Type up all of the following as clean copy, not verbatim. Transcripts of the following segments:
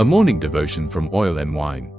A morning devotion from Oil and Wine.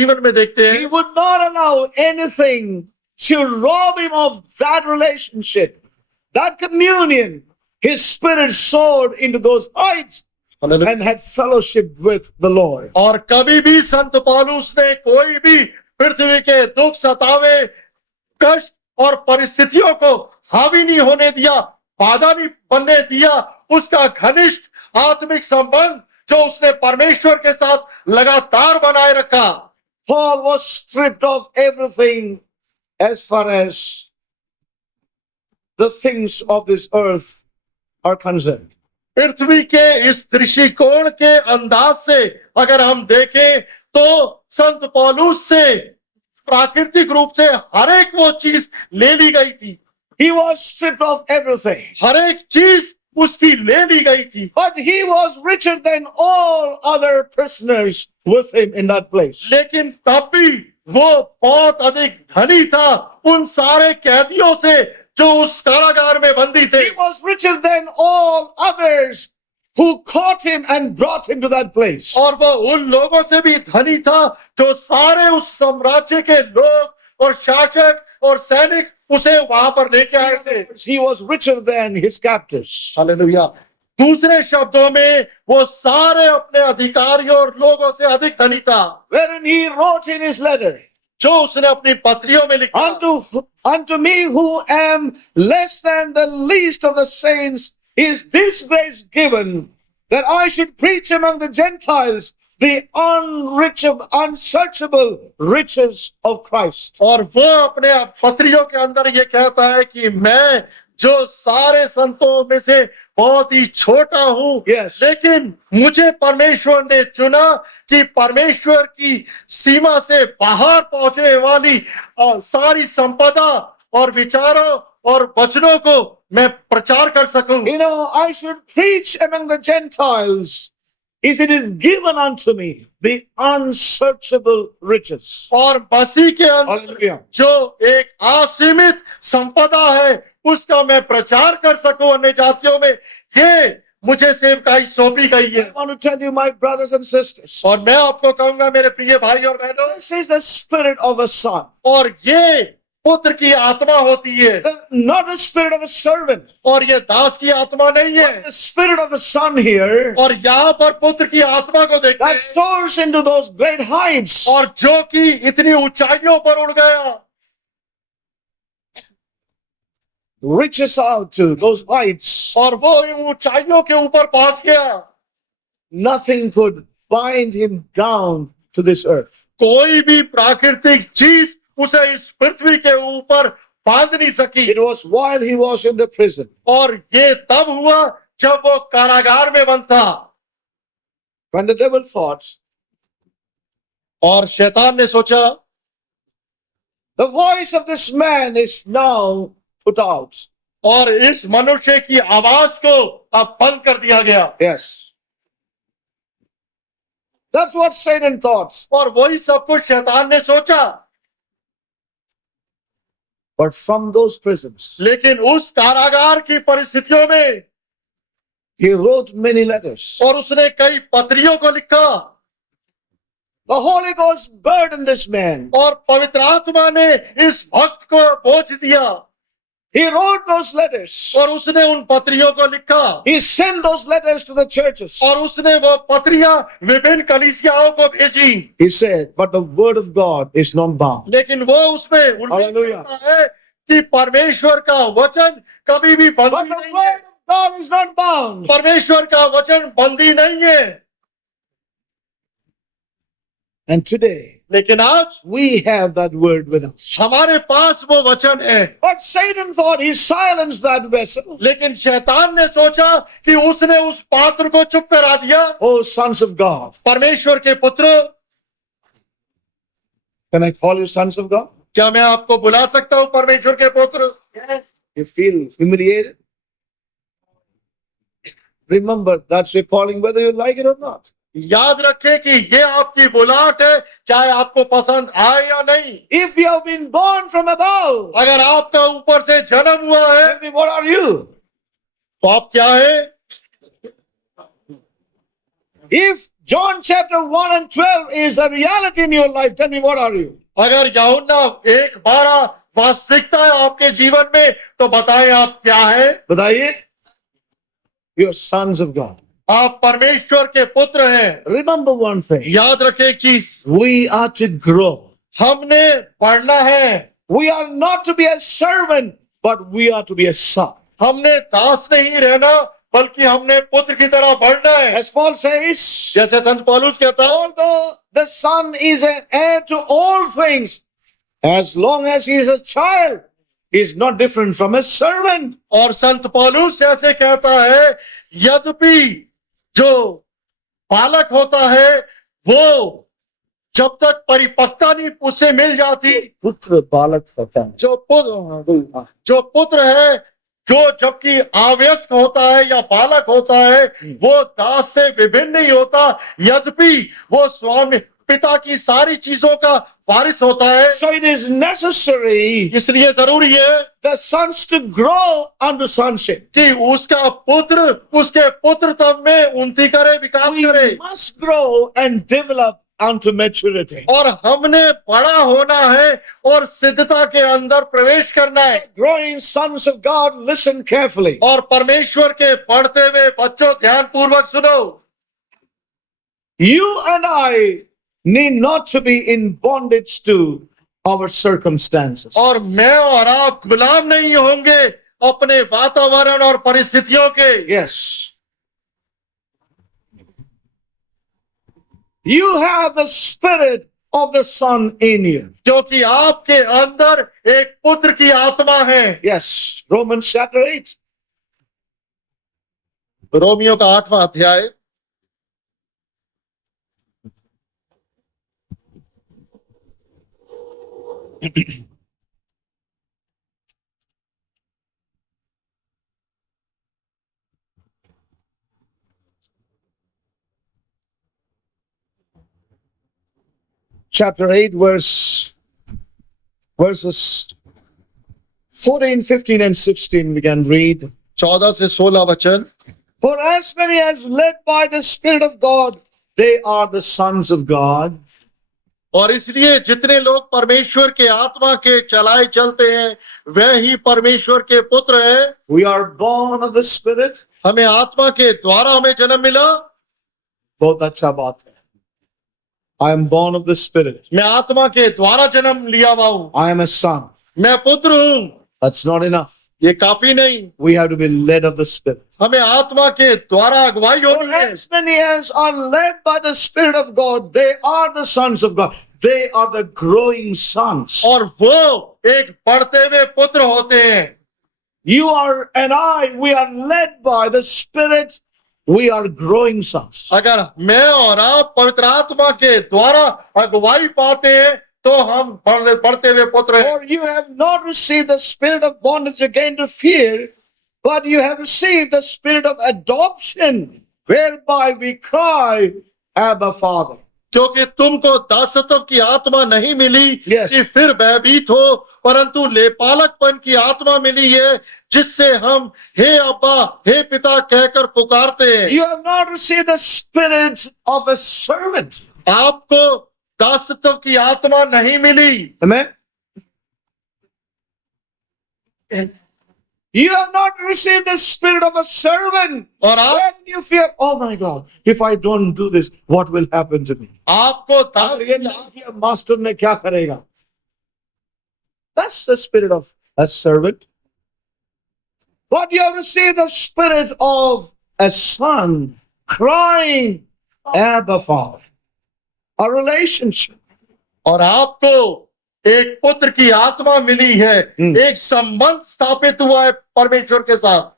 जीवन में देखते He हैं would not allow anything to rob him of that relationship, that communion. His spirit soared into those heights and had fellowship with the Lord. और कभी भी संत पौलुस ने कोई भी पृथ्वी के दुख सतावे कष्ट और परिस्थितियों को हावी नहीं होने दिया, बाधा नहीं बनने दिया। उसका घनिष्ठ आत्मिक संबंध जो उसने परमेश्वर के साथ लगातार बनाए रखा। Paul was stripped of everything as far as the things of this earth are concerned. पृथ्वी के इस दृष्टिकोण के अंदाज से अगर हम देखें तो संत पौलुस से प्राकृतिक रूप से हर एक वो चीज ले ली गई थी। He was stripped of everything. हर एक चीज उसकी ले ली गई थी। But he was richer than all other prisoners with him in that place. लेकिन तब भी वो बहुत अधिक धनी था उन सारे कैदियों से जो उस कारागार में बंदी थे। He was richer than all others who caught him and brought him to that place. और वो उन लोगों से भी धनी था जो सारे उस साम्राज्य के लोग और शासक और सैनिक उसे वहां पर लेके आए थे। He was richer than his captors. Hallelujah. दूसरे शब्दों में वो सारे अपने अधिकारियों और लोगों से अधिक धनी था। Wherein he wrote in his letter, जो उसने अपनी पत्रियों में लिखा, unto me who am less than the least of the saints is this grace given, that I should preach among the Gentiles the unsearchable riches of Christ. और वो अपने पत्रियों के अंदर ये कहता है कि मैं जो सारे संतों में से बहुत ही छोटा हूं, Yes. लेकिन मुझे परमेश्वर ने चुना कि परमेश्वर की सीमा से बाहर पहुंचने वाली सारी संपदा और विचारों और वचनों को मैं प्रचार कर सकूं। You know, I should preach among the Gentiles. It is given unto me the unsearchable riches. और मसीह के अंदर Hallelujah. जो एक असीमित संपदा है उसका मैं प्रचार कर सकूं अन्य जातियों में, ये मुझे सेवकाई सौंपी गई है। I want to tell you, my brothers and sisters, और मैं आपको कहूंगा मेरे प्रिय भाई और बहनों, this is the spirit of a son, और ये पुत्र की आत्मा होती है, not the spirit of a servant. और ये दास की आत्मा नहीं है। But the spirit of the son here और यहाँ पर पुत्र की आत्मा को देखते that हैं, soars into those great heights. और जो कि इतनी ऊंचाइयों पर उड़ गया, Reaches out to those heights. और वो इन ऊंचाइयों के ऊपर पहुंच गया। Nothing could bind him down to this earth. कोई भी प्राकृतिक चीज उसे इस पृथ्वी के ऊपर बांध नहीं सकी। It was while he was in the prison. और ये तब हुआ जब वो कारागार में बंद था। When the devil thought, और शैतान ने सोचा, the voice of this man is now put out. और इस मनुष्य की आवाज को अब बंद कर दिया गया। Yes. That's what Satan thought. और वही सब कुछ शैतान ने सोचा। But from those prisons, लेकिन उस कारागार की परिस्थितियों में he wrote many letters. और उसने कई पत्रियों को लिखा। The Holy Ghost burdened this man. और पवित्र आत्मा ने इस भक्त को बोझ दिया। He wrote those letters. और उसने उन पत्रियों को लिखा। He sent those letters to the churches. और उसने वो पत्रियां विभिन्न कलीसियाओं को भेजी। He said, but the word of God is not bound. लेकिन वो उसमें उल्लेख Hallelujah. करता है कि परमेश्वर का वचन कभी भी But बंदी the नहीं है। word of God is not bound. परमेश्वर का वचन बंदी नहीं है। And today, लेकिन आज we have that word with us. हमारे पास वो वचन है। But Satan thought he silenced that vessel. लेकिन शैतान ने सोचा कि उसने उस पात्र को चुप करा दिया। Oh, sons of God. परमेश्वर के पुत्रों, Can I call you sons of God? क्या मैं आपको बुला सकता हूं परमेश्वर के पुत्र? You feel humiliated? Remember, that's your calling whether you like it or not. याद रखें कि ये आपकी बुलाहट है, चाहे आपको पसंद आए या नहीं। If you have been born from above, अगर आपका ऊपर से जन्म हुआ है tell me, what are you? तो आप क्या है? If John chapter 1 and 12 is a reality in your life, tell me, what are you? अगर यूहन्ना 1:12 वास्तविकता है आपके जीवन में, तो बताएं आप क्या है? बताइए? You're sons of God. आप परमेश्वर के पुत्र हैं। Remember one thing. याद रखें एक चीज, We are to grow. हमने बढ़ना है। We are not to be a servant, but we are to be a son. हमने दास नहीं रहना, बल्कि हमने पुत्र की तरह बढ़ना है। As Paul says, जैसे संत पौलुस कहता है, although the son is an heir to all things, as long as he is a child, he is not different from a servant. और संत पौलुस जैसे कहता है, यद्यपि जो बालक होता है वो जब तक परिपक्वता नहीं उसे मिल जाती, पुत्र बालक होता है. जो पुत्र है जो जबकि आवयस्क होता है या बालक होता है, वो दास से विभिन्न नहीं होता, यद्यपि वो स्वामी पिता की सारी चीजों का वारिस होता है। So it is necessary इसलिए जरूरी है the sons to grow unto sonship. कि उसका पुत्र उसके पुत्रत्व में उन्नति करे, विकास We करे, must grow and develop unto maturity. और हमने बड़ा होना है और सिद्धता के अंदर प्रवेश करना है। So growing sons of God, listen carefully. और परमेश्वर के पढ़ते हुए बच्चों ध्यान पूर्वक सुनो। You and I need not to be in bondage to our circumstances. और मैं और आप गुलाम नहीं होंगे अपने वातावरण और परिस्थितियों के। Yes. You have the spirit of the Son in you. क्योंकि आपके अंदर एक पुत्र की आत्मा है। Yes. Romans chapter 8. रोमियो का 8वां अध्याय Chapter 8, verses 14, 15, and 16 we can read. 14 से 16 वचन। For as many as led by the Spirit of God, they are the sons of God. और इसलिए जितने लोग परमेश्वर के आत्मा के चलाए चलते हैं वह ही परमेश्वर के पुत्र हैं। We are born of the Spirit. हमें आत्मा के द्वारा हमें जन्म मिला। बहुत अच्छा बात है. I am born of the Spirit. मैं आत्मा के द्वारा जन्म लिया हुआ हूं। I am a son. मैं पुत्र हूं। That's not enough. ये काफी नहीं, We have to be led of the Spirit. हमें आत्मा के द्वारा अगुवाई For होनी है। as many as are led by the Spirit of God, they are the sons of God. They are the growing sons. और वो एक बढ़ते हुए पुत्र होते हैं। You are and I, we are led by the Spirit. We are growing sons. अगर मैं और आप पवित्र आत्मा के द्वारा अगुवाई पाते हैं तो हम बढ़ते हुए पुत्र हैं। For you have not received the spirit of bondage again to fear, but you have received the spirit of adoption, whereby we cry, Abba, Father. क्योंकि तुमको दासत्व की आत्मा नहीं मिली Yes. कि फिर भयभीत हो, परंतु लेपालकपन की आत्मा मिली है जिससे हम हे अब्बा हे पिता कहकर पुकारते हैं। You have not received the spirit of a servant. आपको दासत्व की आत्मा नहीं मिली। Amen. You have not received the spirit of a servant. और आप When you fear, oh my God, if I don't do this, what will happen to me? आपको अगर ये नहीं किया, मास्टर ने क्या करेगा? That's the spirit of a servant. But you have received the spirit of a son crying, Abba, Father. A relationship. और आपको एक पुत्र की आत्मा मिली है, एक संबंध स्थापित हुआ है परमेश्वर के साथ।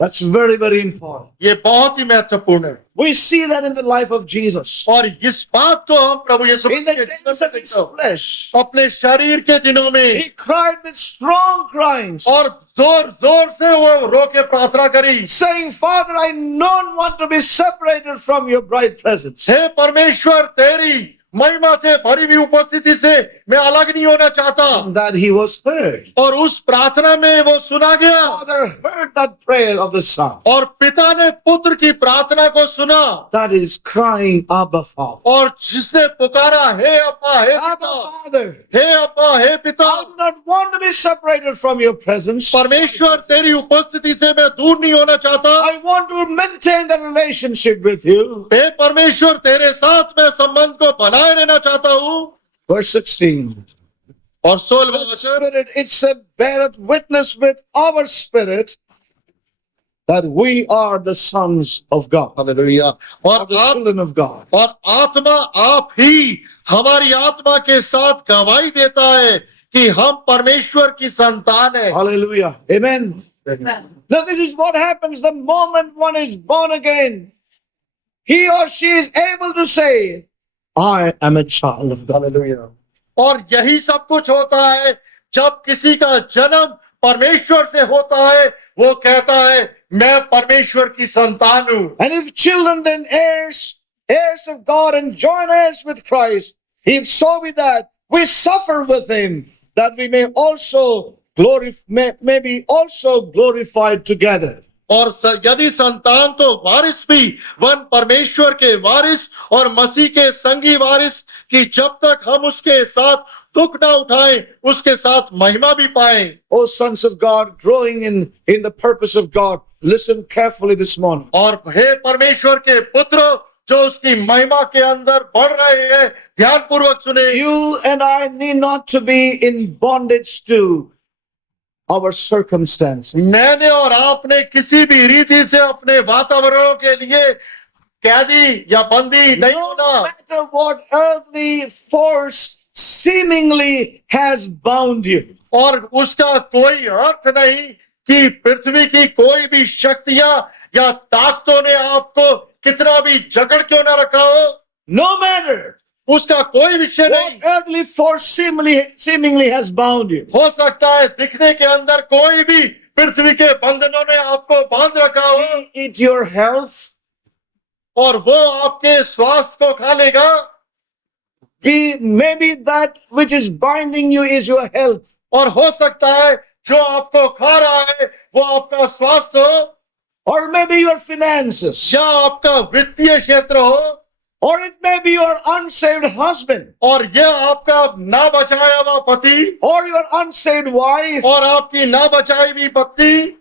That's very, very important. ये बहुत ही महत्वपूर्ण है। We see that in the life of Jesus. और इस बात को हम प्रभु यीशु In the के days जीवन of में his देखते हैं। flesh, अपने शरीर के दिनों में he cried with strong cryings, और जोर जोर से वो रो के प्रार्थना करी, saying, Father, I don't want to be separated from your bright presence. हे परमेश्वर तेरी महिमा से भरी हुई उपस्थिति से मैं अलग नहीं होना चाहता। And that he was heard. और उस प्रार्थना में वो सुना गया Father heard that prayer of the son. और पिता ने पुत्र की प्रार्थना को सुना, That is crying, Abba, Father. और जिसने पुकारा हे अब्बा हे Abba, पिता, Father, हे अब्बा हे पिता। I do not want to be separated from your presence. परमेश्वर तेरी उपस्थिति से मैं दूर नहीं होना चाहता। I want to maintain the relationship with you. हे परमेश्वर तेरे साथ मैं संबंध को बनाए रहना चाहता हूँ। Verse 16. और 16वां The वचन, Spirit, it said, beareth witness with our spirit that we are the sons of God, hallelujah. और the आप children of God. और आत्मा आप ही हमारी आत्मा के साथ गवाही देता है कि हम परमेश्वर की संतान है। Hallelujah. Amen. Now, this is what happens the moment one is born again. He or she is able to say, I am a child of God. Hallelujah. और यही सब कुछ होता है जब किसी का जन्म परमेश्वर से होता है वो कहता है मैं परमेश्वर की संतान हूं। And if children, then heirs, heirs of God and joint heirs with Christ, if so be that we suffer with him, that we may also may be also glorified together. और यदि संतान तो वारिस भी, वन परमेश्वर के वारिस और मसीह के संगी वारिस, कि जब तक हम उसके साथ दुख ना उठाएं उसके साथ महिमा भी पाएं। O sons of God, growing in the purpose of God, listen carefully this morning. और हे परमेश्वर के पुत्र जो उसकी महिमा के अंदर बढ़ रहे हैं, ध्यान पूर्वक सुने। You and I need not to be in bondage to our circumstances. मैंने और आपने किसी भी रीति से अपने वातावरणों के लिए कैदी या बंदी नहीं No होना। matter what earthly force seemingly has bound you. और उसका कोई अर्थ नहीं कि पृथ्वी की कोई भी शक्तियां या ताकतों ने आपको कितना भी जकड़ क्यों ना रखा हो, No matter उसका कोई विषय नहीं। what earthly force seemingly has bound you. हो सकता है दिखने के अंदर कोई भी पृथ्वी के बंधनों ने आपको बांध रखा हो, Eat your health, और वो आपके स्वास्थ्य को खा लेगा। maybe that which is binding you is your health. और हो सकता है जो आपको खा रहा है वो आपका स्वास्थ्य हो, Or maybe your finances. या आपका वित्तीय क्षेत्र हो, Or it may be your unsaved husband. और यह आपका ना बचाया हुआ पति, Or your unsaved wife. और आपकी ना बचाई हुई पत्नी,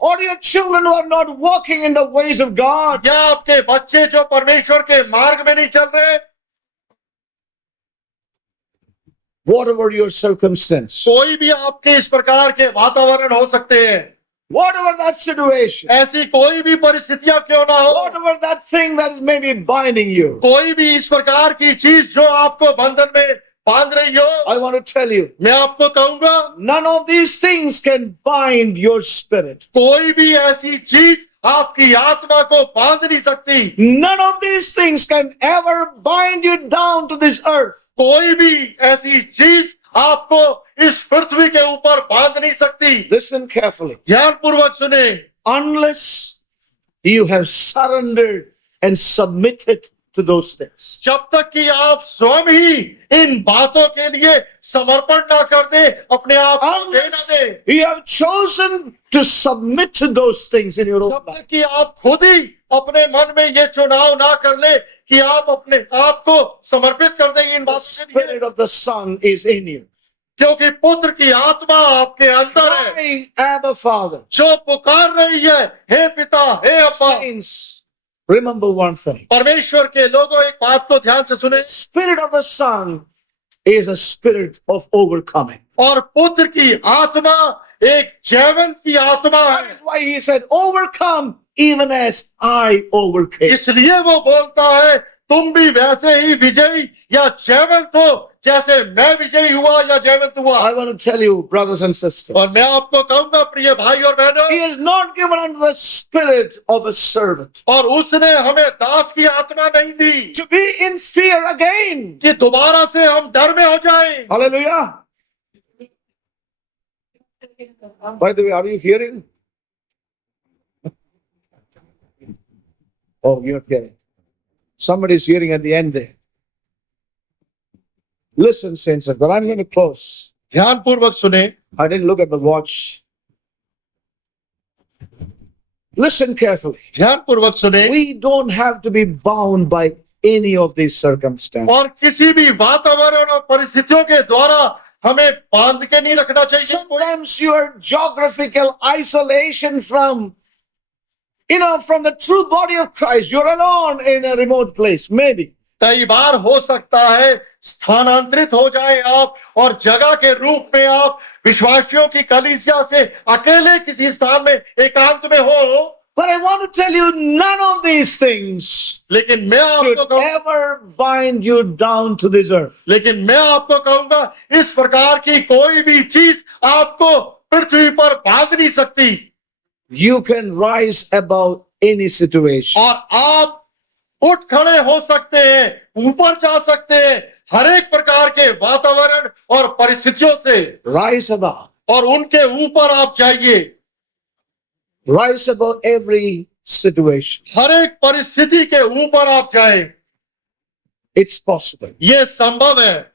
Or your children who are not walking in the ways of God. या आपके बच्चे जो परमेश्वर के मार्ग में नहीं चल रहे। Whatever your circumstance. कोई भी आपके इस प्रकार के वातावरण हो सकते हैं, Whatever that situation. ऐसी कोई भी परिस्थितियां क्यों ना हो, Whatever that thing that may be binding you. कोई भी इस प्रकार की चीज जो आपको बंधन में बांध रही हो, I want to tell you, मैं आपको कहूंगा none of these things can bind your spirit. कोई भी ऐसी चीज आपकी आत्मा को बांध नहीं सकती। None of these things can ever bind you down to this earth. कोई भी ऐसी चीज आपको इस पृथ्वी के ऊपर बांध नहीं सकती। Listen carefully. ध्यान पूर्वक सुने। Unless you have surrendered and submitted to those things. जब तक कि आप स्वयं ही इन बातों के लिए समर्पण ना कर दे, अपने आप को दे ना Unless they, you have chosen to submit to those things in your own जब life. तक कि आप खुद ही अपने मन में ये चुनाव ना कर ले कि आप अपने आप को समर्पित कर देंगे इन The बातों के लिए, Spirit of the Son is in you. क्योंकि पुत्र की आत्मा आपके अंदर है Crying, Abba Father. जो पुकार रही है, हे पिता, हे अब्बा। Saints, remember one thing. परमेश्वर के लोगों एक बात को ध्यान से सुने, The Spirit of the Son is a spirit of overcoming. और पुत्र की आत्मा एक जयवंत की आत्मा That है। is why he said, overcome even as I overcame. इसलिए वो बोलता है तुम भी वैसे ही विजयी या जयवंत हो जैसे मैं विजयी हुआ या जयवंत हुआ। I want to tell you, brothers and sisters, और मैं आपको कहूंगा प्रिय भाई और बहनों, he is not given unto the spirit of a servant और उसने हमें दास की आत्मा नहीं दी to be in fear again. कि दोबारा से हम डर में हो जाएं। Hallelujah. By the way, are you hearing? Oh, you're hearing. Somebody's hearing at the end there. Listen, saints of God, I'm going to close. ध्यान पूर्वक सुने। I didn't look at the watch. Listen carefully. ध्यान पूर्वक सुने। We don't have to be bound by any of these circumstances. और किसी भी वातावरण और परिस्थितियों के द्वारा हमें बांध के नहीं रखना चाहिए। Sometimes your geographical isolation from the true body of Christ, you're alone in a remote place, maybe. कई बार हो सकता है स्थानांतरित हो जाए आप और जगह के रूप में आप विश्वासियों की कलीसिया से अकेले किसी स्थान में एकांत में हो। But I want to tell you, none of these things लेकिन मैं should आपको कहूँ, ever bind you down to this earth. लेकिन मैं आपको कहूंगा इस प्रकार की कोई भी चीज आपको पृथ्वी पर बांध नहीं सकती। You can rise above any situation. और आप उठ खड़े हो सकते हैं, ऊपर जा सकते हैं हर एक प्रकार के वातावरण और परिस्थितियों से, Rise above. और उनके ऊपर आप जाइए। rise above every situation. हर एक परिस्थिति के ऊपर आप जाए, It's possible. ये संभव है।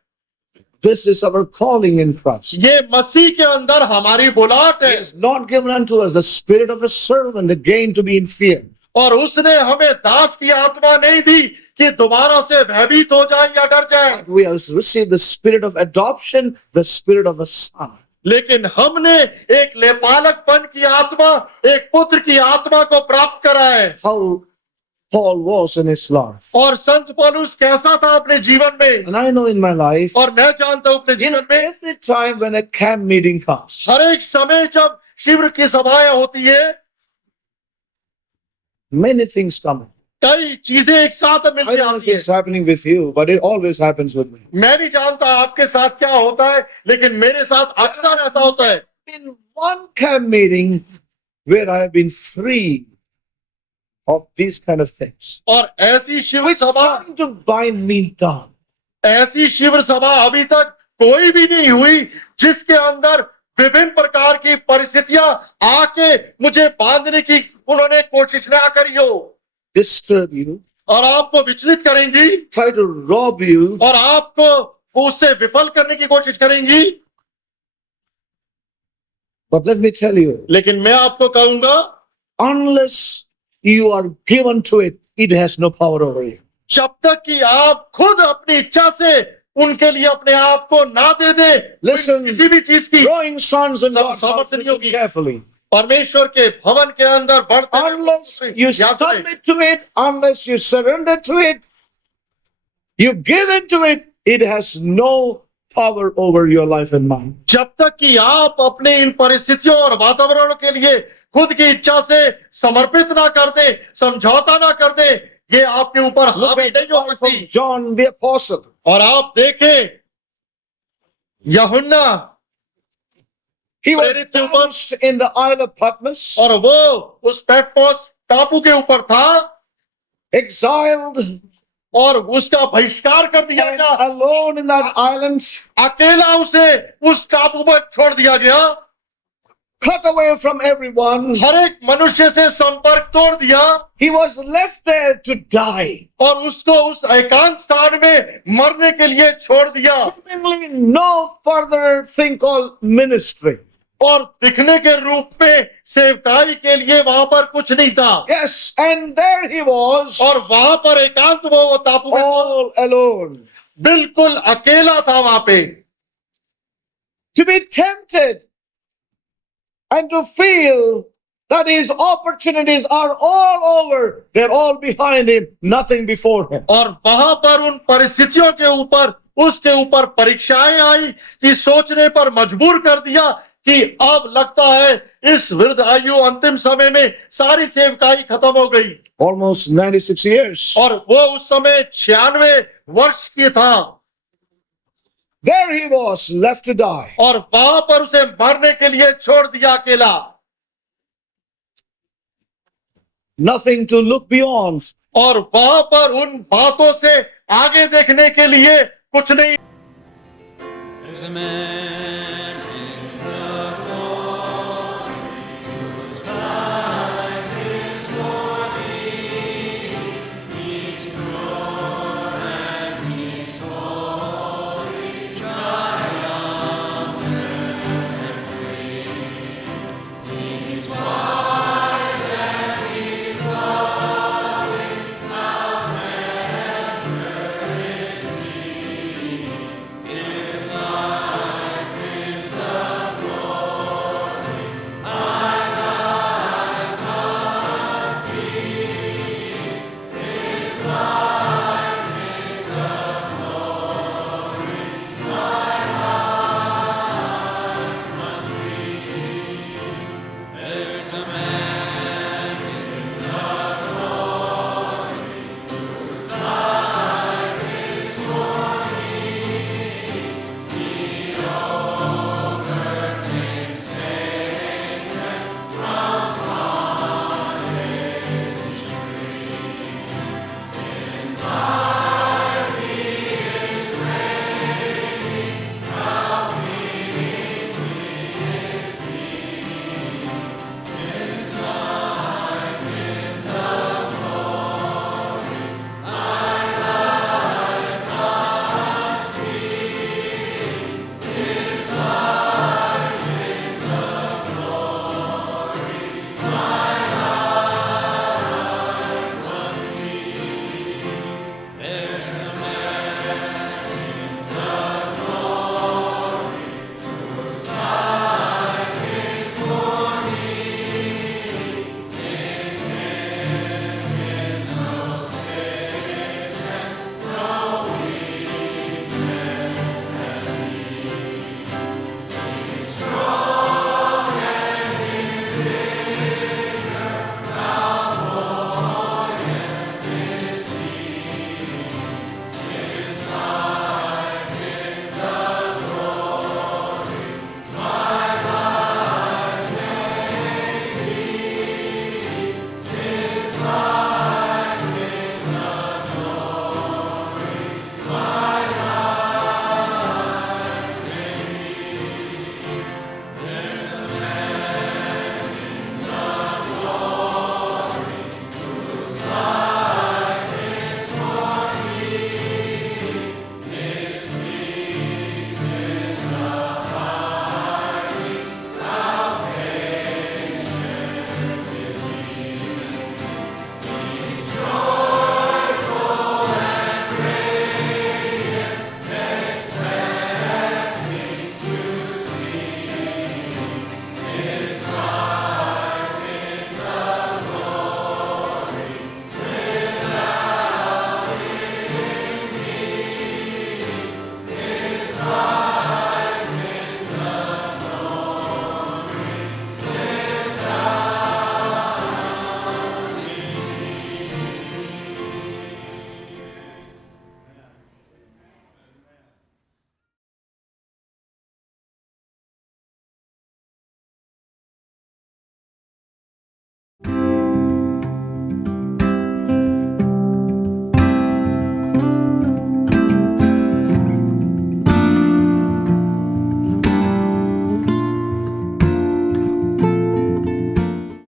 This is our calling in Christ. ये मसीह के अंदर हमारी बुलाहट He है, has not given unto us the spirit of a servant again to be in fear. और उसने हमें दास की आत्मा नहीं दी कि दोबारा से भयभीत हो जाए या डर जाए, But we have received the spirit of adoption, the spirit of a son. लेकिन हमने एक लेपालकपन की आत्मा, एक पुत्र की आत्मा को प्राप्त करा है। How Paul was in his life. और संत पौलुस कैसा था अपने जीवन में, And I know in my life, और मैं जानता हूं अपने जीवन में, every time when a camp meeting comes, हर एक समय जब शिविर की सभाएं होती है, many things come. कई चीजें एक साथ I मिलकर don't know if आती है। it's happening with you, but it always happens with me. मैं नहीं जानता आपके साथ क्या होता है, लेकिन मेरे साथ अक्सर ऐसा होता है। In one camp meeting where I have been free of these kind of things, और ऐसी शिविर which सभा, trying to bind me down. ऐसी शिविर सभा अभी तक कोई भी नहीं हुई जिसके अंदर विभिन्न प्रकार की परिस्थितियां आके मुझे बांधने की उन्होंने कोशिश ना करी हो, Disturb you, और आपको विचलित करेंगी, try to rob you. और आपको उससे विफल करने की कोशिश करेंगी। But let me tell you, लेकिन मैं आपको कहूंगा, unless you are given to it, it has no power over you. जब तक कि आप खुद अपनी इच्छा से उनके लिए अपने आप को ना दे दे, Listen, किसी भी चीज की, Growing sons and daughters, समर्थन listen योगी। carefully. परमेश्वर के भवन के अंदर बढ़ते Unless you याद रहे, submit to it, unless you surrender to it, you give into it, it has no power over your life and mind. जब तक कि आप अपने इन परिस्थितियों और वातावरण के लिए खुद की इच्छा से समर्पित ना कर दे, समझौता ना कर दे, ये आपके ऊपर Look हावी at the नहीं हो life of सकती। John the Apostle. और आप देखें यूहन्ना, He was प्रेरित के ऊपर, banished in the Isle of Patmos, और वो उस पैटमोस टापू के ऊपर था, exiled और उसका बहिष्कार कर दिया and गया, alone in that island, अकेला उसे उस टापू पर छोड़ दिया गया, cut away from everyone. हर एक मनुष्य से संपर्क तोड़ दिया, He was left there to die. और उसको उस एकांत स्थान में मरने के लिए छोड़ दिया, Seemingly no further thing called ministry. और दिखने के रूप में सेवकाई के लिए वहां पर कुछ नहीं था। Yes, and there he was, और वहां पर एकांत वो टापू में all alone, बिल्कुल अकेला था वहां पे, to be tempted and to feel that his opportunities are all over. They're all behind him, nothing before him. और वहां पर उन परिस्थितियों के ऊपर उसके ऊपर परीक्षाएं आई कि सोचने पर मजबूर कर दिया कि अब लगता है इस वृद्ध आयु अंतिम समय में सारी सेवकाई खत्म हो गई। Almost 96 years. और वो उस समय 96 वर्ष की था, There he was, left to die. और वहां पर उसे मरने के लिए छोड़ दिया अकेला, Nothing to look beyond. और वहां पर उन बातों से आगे देखने के लिए कुछ नहीं। There's a man in the Lord whose life is for thee. He's pure and he's holy, triumphant and free. He's wise and he's loving, how ever is he. Is life in the glory, my life must be. Is life in the glory, my life must be. There's a man